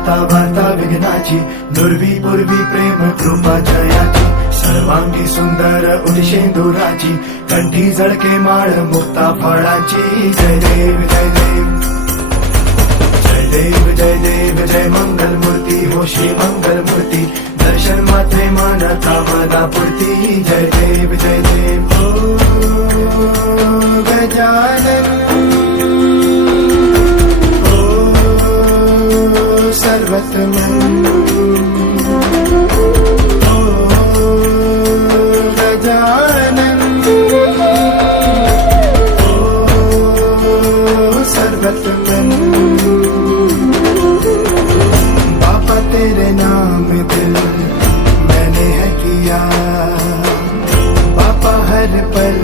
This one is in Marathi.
माता वार्ता विघ्नाची, दुर्वी पूर्वी प्रेम कृपा जयाची, सर्वांगी सुंदर उदिशेंदुराची, कंठी झळके माळ मुक्ता फळाची. जय देव जय देव जय देव जय देव जय मंगल मूर्ती हो श्री मंगल मूर्ती, दर्शन मात्रे मानता मना पुरती. जय देव जय देव ओ गजानन ओ सर्वतमन ओ गजानन ओ सर्वतमन. बाबा तेरे नाम दिल मैंने है किया, बाबा हर पल